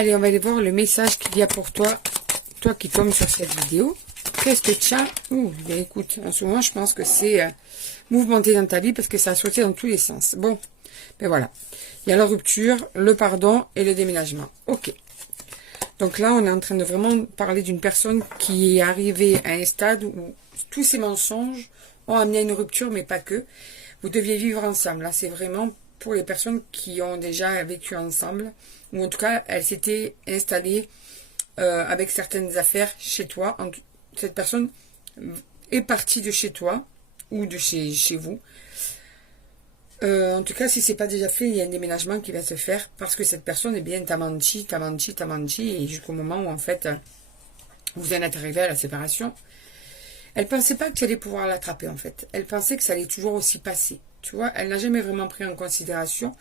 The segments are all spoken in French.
Allez, on va aller voir le message qu'il y a pour toi, toi qui tombes sur cette vidéo. Qu'est-ce que tu as? Ouh, bien écoute, en ce moment, je pense que c'est mouvementé dans ta vie parce que ça a sauté dans tous les sens. Bon, ben voilà. Il y a la rupture, le pardon et le déménagement. Ok. Donc là, on est en train de vraiment parler d'une personne qui est arrivée à un stade où tous ces mensonges ont amené à une rupture, mais pas que. Vous deviez vivre ensemble. Là, c'est vraiment pour les personnes qui ont déjà vécu ensemble, ou en tout cas, elles s'étaient installées avec certaines affaires chez toi. Cette personne est partie de chez toi, ou de chez vous. En tout cas, si c'est pas déjà fait, il y a un déménagement qui va se faire parce que cette personne, eh bien, t'a menti, et jusqu'au moment où, en fait, vous en êtes arrivé à la séparation. Elle pensait pas que tu allais pouvoir l'attraper, en fait. Elle pensait que ça allait toujours aussi passer. Tu vois, elle n'a jamais vraiment pris en considération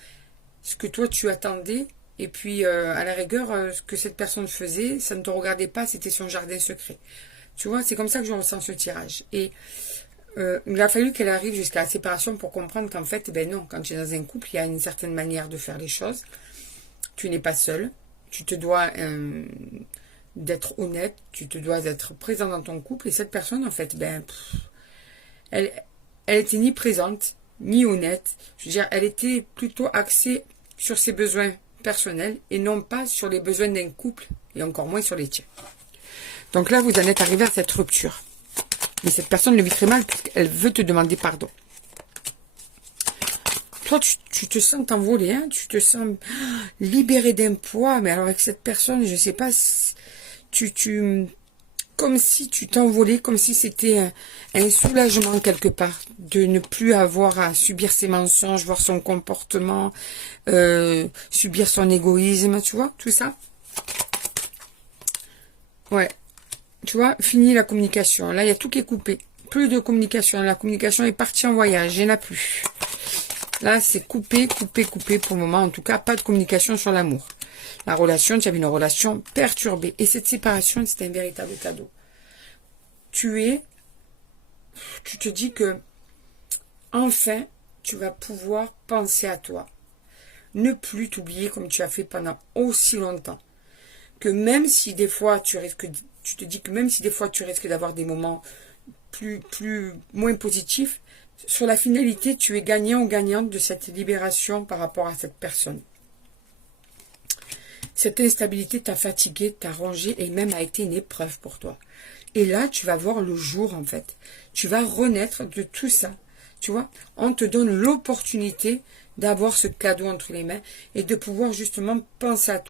ce que toi, tu attendais. Et puis, à la rigueur, ce que cette personne faisait, ça ne te regardait pas, c'était son jardin secret. Tu vois, c'est comme ça que je ressens ce tirage. Et il a fallu qu'elle arrive jusqu'à la séparation pour comprendre qu'en fait, ben non, quand tu es dans un couple, il y a une certaine manière de faire les choses. Tu n'es pas seul. Tu te dois d'être honnête. Tu te dois d'être présent dans ton couple. Et cette personne, en fait, ben, elle était ni présente, ni honnête. Je veux dire, elle était plutôt axée sur ses besoins personnels et non pas sur les besoins d'un couple et encore moins sur les tiens. Donc là, vous en êtes arrivé à cette rupture. Mais cette personne le vit très mal puisqu'elle veut te demander pardon. Toi, tu te sens t'envoler, hein, tu te sens libéré d'un poids. Mais alors avec cette personne, je sais pas, comme si tu t'envolais, comme si c'était un soulagement quelque part de ne plus avoir à subir ses mensonges, voir son comportement, subir son égoïsme, tu vois, tout ça. Ouais. Tu vois, fini la communication. Là, il y a tout qui est coupé. Plus de communication. La communication est partie en voyage. Il n'y en a plus. Là, c'est coupé, coupé, coupé pour le moment. En tout cas, pas de communication sur l'amour. La relation, tu avais une relation perturbée. Et cette séparation, c'était un véritable cadeau. Tu te dis que, enfin, tu vas pouvoir penser à toi. Ne plus t'oublier comme tu as fait pendant aussi longtemps. Que même si des fois, tu te dis que même si des fois tu risques d'avoir des moments moins positifs, sur la finalité, tu es gagnant ou gagnante de cette libération par rapport à cette personne. Cette instabilité t'a fatigué, t'a rongé et même a été une épreuve pour toi. Et là, tu vas voir le jour, en fait. Tu vas renaître de tout ça. Tu vois, on te donne l'opportunité d'avoir ce cadeau entre les mains et de pouvoir justement penser à toi.